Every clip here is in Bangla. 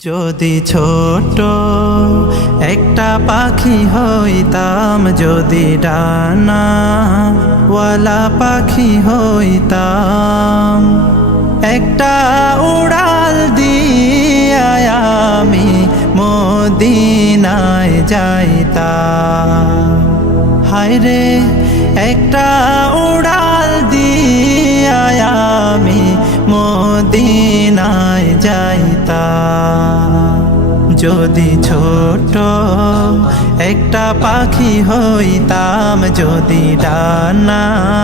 যদি ছোট একটা পাখি হইতাম, যদি ডানাওয়ালা পাখি হইতাম, একটা উড়াল দিয়া আমি মদিনায় যাইতাম। হায়রে একটা উড়াল দিয়া আমি মদিনায় যাইতাম। যদি ছোট একটা পাখি হইতাম, যদি ডানাওয়ালা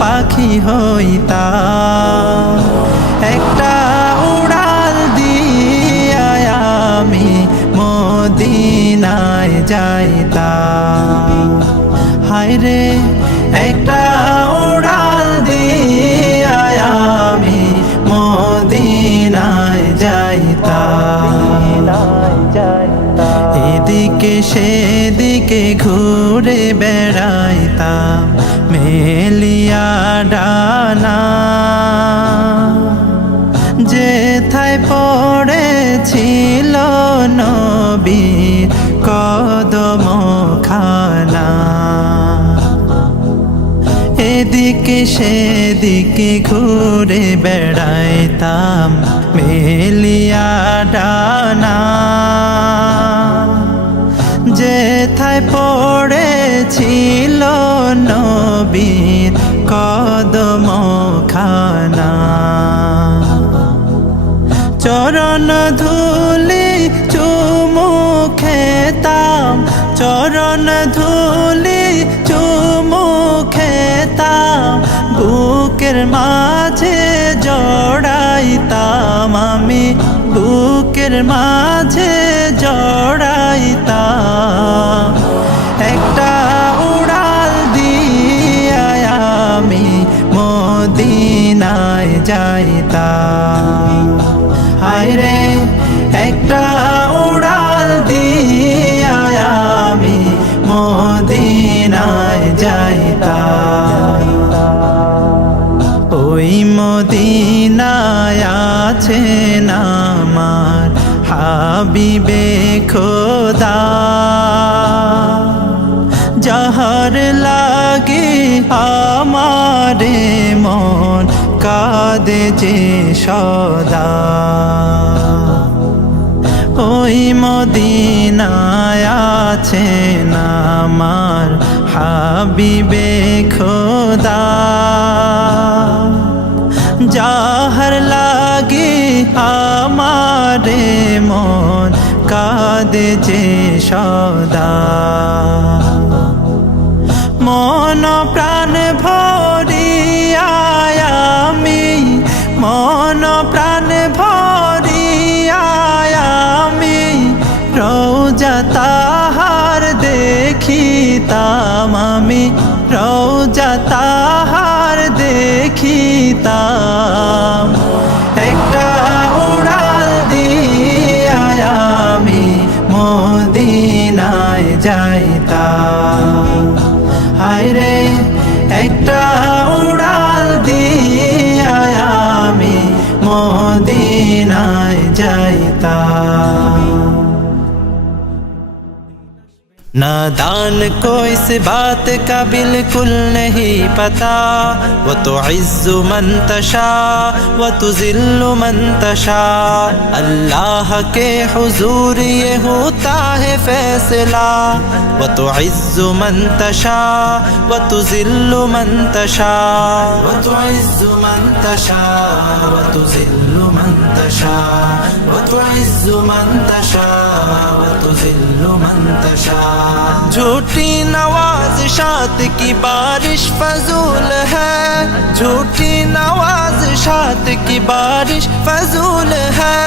পাখি হইতাম, একটা উড়াল দিয়া আমি মদিনায় যাইতাম। হায়রে একটা উড়াল দিয়া আমি মদিনায় যাইতাম। এদিকে সেদিকে ঘুরে বেড়াইতাম মেলিয়া ডানা, যেথায় পড়েছিল নবীর কদমখানা। এদিকে সেদিকে ঘুরে বেড়াইতাম মেলিয়া ডানা, যেথায় পড়েছিল নবীর কদমখানা। চরণ ধুলি চুমু খেতাম, চরণ ধুলি চুমু খেতাম, বুকের মাঝে জড়াইতাম আমি, বুকের মাঝে জড়াইতাম। একটা উড়াল দিয়া আমি মদিনায় যাইতাম। হায়রে একটা উড়াল দিয়া আমি মদিনায় যাইতাম। ওই মদিনায় আছেন আমার হাবিবে খোদা, যাহার লাগে আমারে মন কাঁদে যে সদা। ওই মদিনায় আছেন আমার হাবিবে খোদা, যাহার লাগে আমারে মন কাঁদে যে সদা। মন প্রাণ ভরিয়া আমি, মন প্রাণ ভরিয়া আমি রওজা তাহার দেখিতাম আমি, রওজা তাহার দেখিতাম। একটা উড়াল দিয়া আমি মদিনায় যাইতাম। হায়রে একটা উড়াল দিয়া আমি মদিনায় যাইতাম। नादान को इस बात का बिल्कुल नहीं पता, वो तो इज़्ज़ु मन तशा व तुज़िल्लु मन तशा। अल्लाह के हुजूर ये होता है फैसला, वो तो इज़्ज़ु मन तशा व तुज़िल्लु मन तशा, वो तो इज़्ज़ु मन तशा व तुज़िल्लु मन तशा, वो तो इज़्ज़ु मन तशा व तुज़िल्लु मन तशा। झूठी नवाज़िशात की बारिश फजूल है, झूठी नवाज़िशात की बारिश फजूल है।